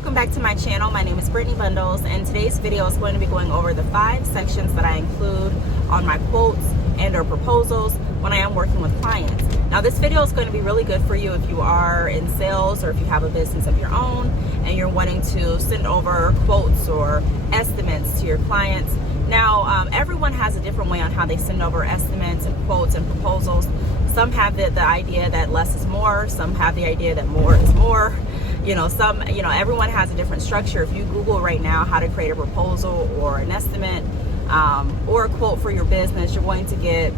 welcome back to my channel. My name is Brittney Bundles, and today's video is going to be going over the 5 sections that I include on my quotes and or proposals when I am working with clients. Now this video is going to be really good for you if you are in sales or if you have a business of your own and you're wanting to send over quotes or estimates to your clients. Now everyone has a different way on how they send over estimates and quotes and proposals. Some have the idea that less is more, some have the idea that more is more. Everyone has a different structure. If you Google right now how to create a proposal or an estimate or a quote for your business, you're going to get,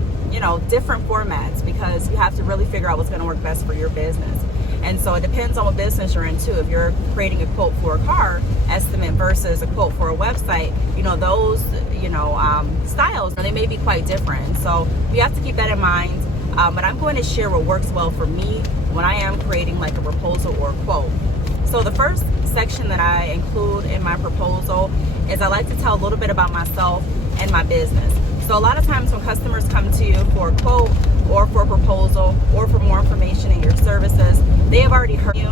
different formats because you have to really figure out what's going to work best for your business. And so it depends on what business you're in too. If you're creating a quote for a car estimate versus a quote for a website, those, styles, they may be quite different. So you have to keep that in mind. But I'm going to share what works well for me when I am creating like a proposal or a quote. So the first section that I include in my proposal is I like to tell a little bit about myself and my business. So a lot of times when customers come to you for a quote or for a proposal or for more information in your services, they have already heard you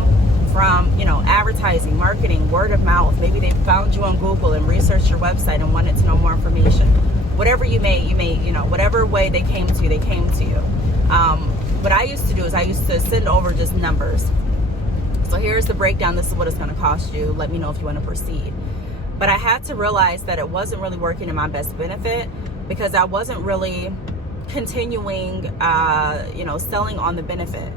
from, advertising, marketing, word of mouth. Maybe they found you on Google and researched your website and wanted to know more information. Whatever you may, whatever way they came to you. What I used to do is I used to send over just numbers. So here's the breakdown. This is what it's going to cost you. Let me know if you want to proceed. But I had to realize that it wasn't really working in my best benefit because I wasn't really continuing, selling on the benefit.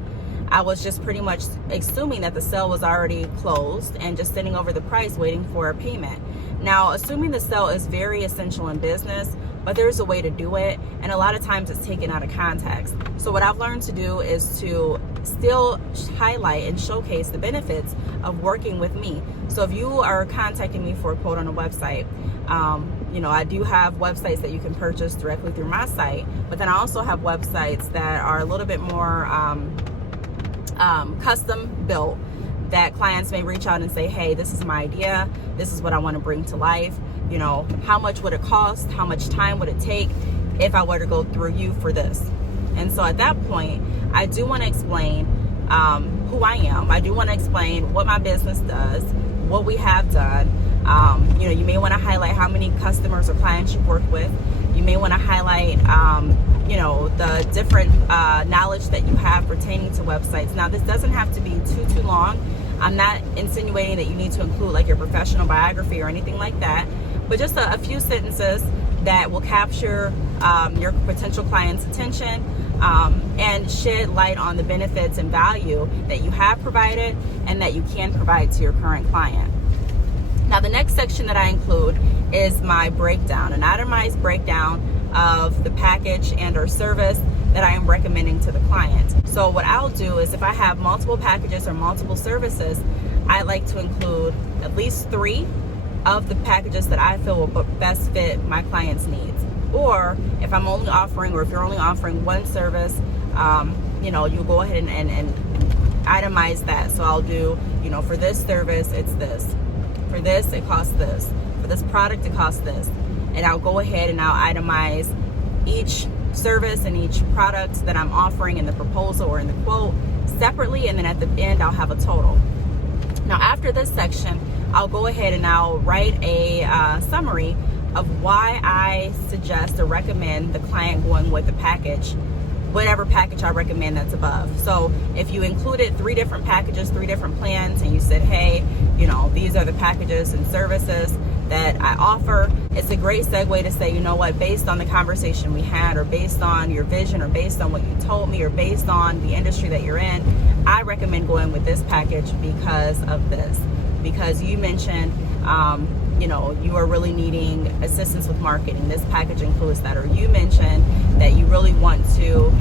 I was just pretty much assuming that the sale was already closed and just sending over the price waiting for a payment. Now, assuming the sale is very essential in business, but there's a way to do it, and a lot of times it's taken out of context. So what I've learned to do is to still highlight and showcase the benefits of working with me. So if you are contacting me for a quote on a website, I do have websites that you can purchase directly through my site, but then I also have websites that are a little bit more custom built, that clients may reach out and say, hey, this is my idea, this is what I want to bring to life. How much would it cost? How much time would it take if I were to go through you for this? And so at that point, I do want to explain who I am. I do want to explain what my business does, what we have done. You may want to highlight how many customers or clients you work with. You may want to highlight, the different knowledge that you have pertaining to websites. Now, this doesn't have to be too long. I'm not insinuating that you need to include like your professional biography or anything like that, but just a few sentences that will capture your potential client's attention and shed light on the benefits and value that you have provided and that you can provide to your current client. Now, the next section that I include is my breakdown, an itemized breakdown of the package and or service that I am recommending to the client. So what I'll do is if I have multiple packages or multiple services, I like to include at least 3 of the packages that I feel will best fit my client's needs. Or if I'm only offering, or if you're only offering one service, you'll go ahead and itemize that. So I'll do, for this service, it's this. For this, it costs this. For this product, it costs this. And I'll go ahead and I'll itemize each service and each product that I'm offering in the proposal or in the quote separately, and then at the end I'll have a total. Now after this section, I'll go ahead and I'll write a summary of why I suggest or recommend the client going with the package, whatever package I recommend that's above. So if you included 3 different packages, 3 different plans, and you said, hey, these are the packages and services that I offer, it's a great segue to say, based on the conversation we had, or based on your vision, or based on what you told me, or based on the industry that you're in, I recommend going with this package because of this. Because you mentioned, you are really needing assistance with marketing. This package includes that. Or you mentioned that you really want to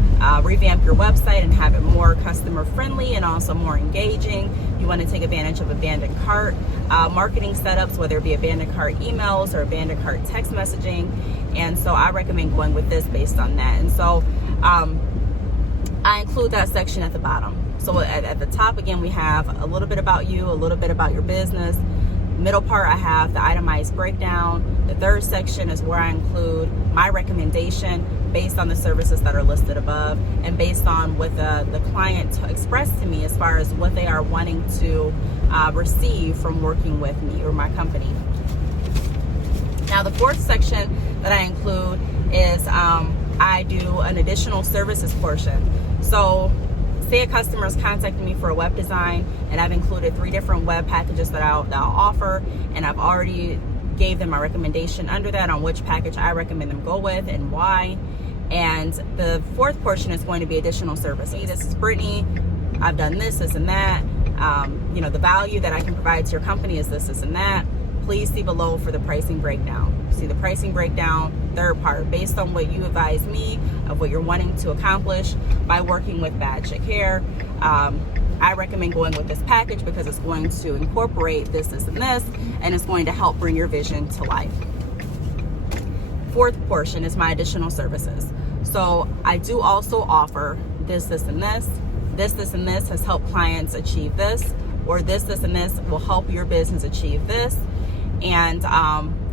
revamp your website and have it more customer friendly and also more engaging. You want to take advantage of abandoned cart marketing setups, whether it be abandoned cart emails or abandoned cart text messaging. And so I recommend going with this based on that. And so I include that section at the bottom. So at the top, again, we have a little bit about you, a little bit about your business. Middle part, I have the itemized breakdown. The third section is where I include my recommendation based on the services that are listed above and based on what the client expressed to me as far as what they are wanting to receive from working with me or my company. Now, the fourth section that I include is I do an additional services portion. So say a customer is contacting me for a web design, and I've included 3 different web packages that I'll offer, and I've already gave them my recommendation under that on which package I recommend them go with and why. And the fourth portion is going to be additional services. Hey, this is Brittney. I've done this, and that. The value that I can provide to your company is this, and that. Please see below for the pricing breakdown. See the pricing breakdown, third part, based on what you advise me of what you're wanting to accomplish by working with Bad Chick Hair. I recommend going with this package because it's going to incorporate this, and this, and it's going to help bring your vision to life. Fourth portion is my additional services. So I do also offer this, and this. This, and this has helped clients achieve this, or this, and this will help your business achieve this. And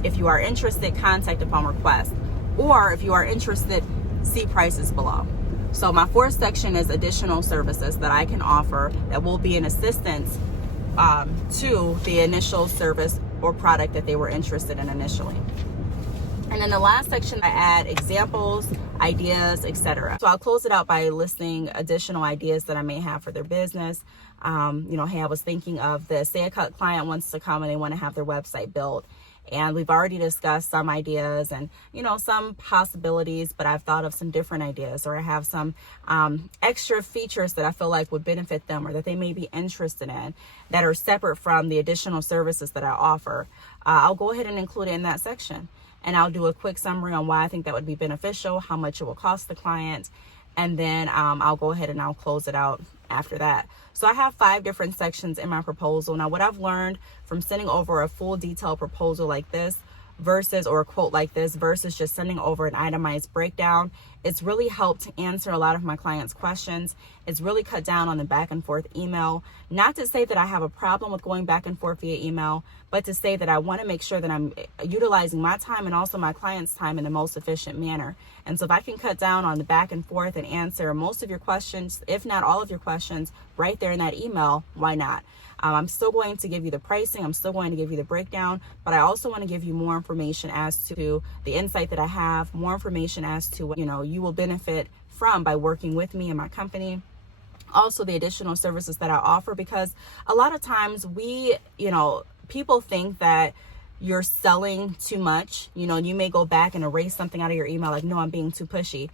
if you are interested, contact upon request. Or if you are interested, see prices below. So my fourth section is additional services that I can offer that will be an assistance to the initial service or product that they were interested in initially. And then the last section, I add examples, ideas, etc. So I'll close it out by listing additional ideas that I may have for their business. Hey, I was thinking of this. Say a client wants to come and they want to have their website built. And we've already discussed some ideas and, some possibilities, but I've thought of some different ideas, or I have some extra features that I feel like would benefit them or that they may be interested in that are separate from the additional services that I offer. I'll go ahead and include it in that section. And I'll do a quick summary on why I think that would be beneficial, how much it will cost the client, and then I'll go ahead and I'll close it out after that. So I have 5 different sections in my proposal. Now, what I've learned from sending over a full detailed proposal like this or a quote like this versus just sending over an itemized breakdown, it's really helped to answer a lot of my clients' questions. It's really cut down on the back and forth email. Not to say that I have a problem with going back and forth via email, but to say that I want to make sure that I'm utilizing my time and also my clients' time in the most efficient manner. And so if I can cut down on the back and forth and answer most of your questions, if not all of your questions, right there in that email, why not? I'm still going to give you the pricing. I'm still going to give you the breakdown, but I also want to give you more information as to the insight that I have, more information as to what, you will benefit from by working with me and my company. Also the additional services that I offer, because a lot of times people think that you're selling too much. You may go back and erase something out of your email like, no, I'm being too pushy.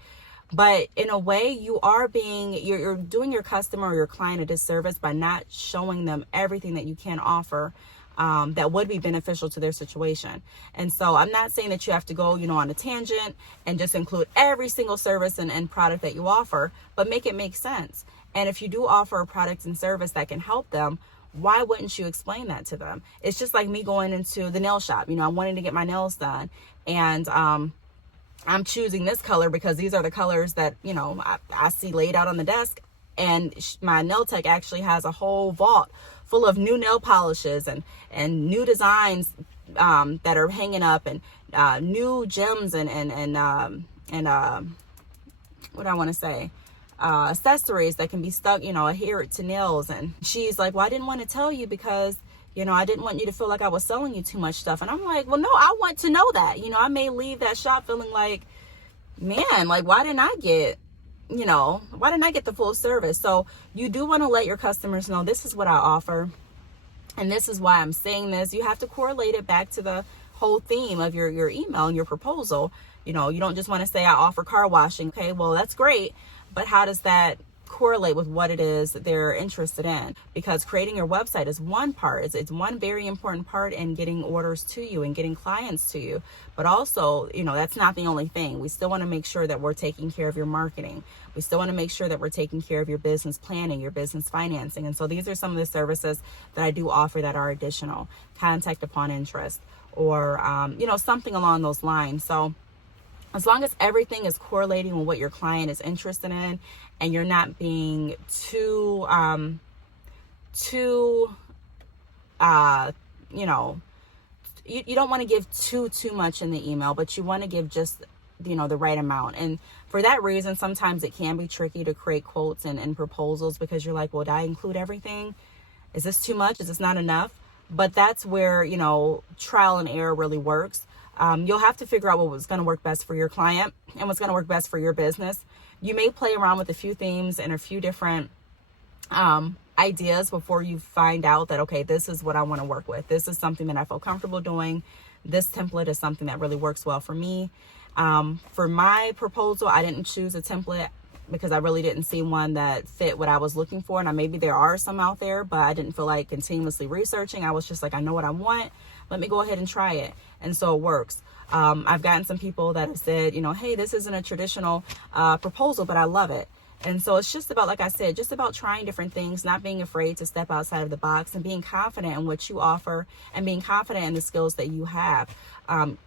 But in a way, you're doing your customer or your client a disservice by not showing them everything that you can offer that would be beneficial to their situation. And so I'm not saying that you have to go, on a tangent and just include every single service and product that you offer, but make it make sense. And if you do offer a product and service that can help them, why wouldn't you explain that to them? It's just like me going into the nail shop. I'm wanting to get my nails done, and I'm choosing this color because these are the colors that, I see laid out on the desk. And my nail tech actually has a whole vault full of new nail polishes and new designs that are hanging up, and new gems and what I want to say, accessories that can be stuck, adhered to nails. And she's like, well, I didn't want to tell you because I didn't want you to feel like I was selling you too much stuff. And I'm like, well, no, I want to know that. I may leave that shop feeling like, man, like, why didn't I get the full service? So you do want to let your customers know this is what I offer, and this is why I'm saying this. You have to correlate it back to the whole theme of your email and your proposal. You don't just want to say I offer car washing. Okay, well, that's great, but how does that correlate with what it is that they're interested in? Because creating your website is one part. It's one very important part in getting orders to you and getting clients to you. But also, that's not the only thing. We still want to make sure that we're taking care of your marketing. We still want to make sure that we're taking care of your business planning, your business financing. And so these are some of the services that I do offer that are additional. Contact upon interest, or something along those lines. So as long as everything is correlating with what your client is interested in, and you're not being too you don't want to give too much in the email, but you want to give just, you know, the right amount. And for that reason, sometimes it can be tricky to create quotes and proposals, because you're like, well, did I include everything? Is this too much? Is this not enough? But that's where, you know, trial and error really works. You'll have to figure out what's going to work best for your client and what's going to work best for your business. You may play around with a few themes and a few different ideas before you find out that, okay, this is what I want to work with. This is something that I feel comfortable doing. This template is something that really works well for me. For my proposal, I didn't choose a template because I really didn't see one that fit what I was looking for. And maybe there are some out there, but I didn't feel like continuously researching. I was just like, I know what I want. Let me go ahead and try it. And so it works. I've gotten some people that have said, you know, hey, this isn't a traditional proposal, but I love it. And so it's just about, like I said, just about trying different things, not being afraid to step outside of the box, and being confident in what you offer and being confident in the skills that you have.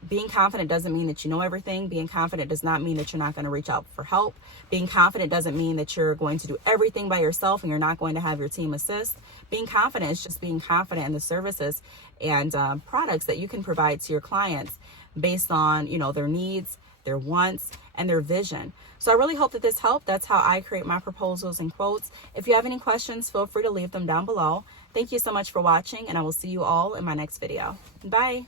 Being confident doesn't mean that you know everything. Being confident does not mean that you're not going to reach out for help. Being confident doesn't mean that you're going to do everything by yourself and you're not going to have your team assist. Being confident is just being confident in the services and products that you can provide to your clients based on, you know, their needs, their wants, and their vision. So I really hope that this helped. That's how I create my proposals and quotes. If you have any questions, feel free to leave them down below. Thank you so much for watching, and I will see you all in my next video. Bye.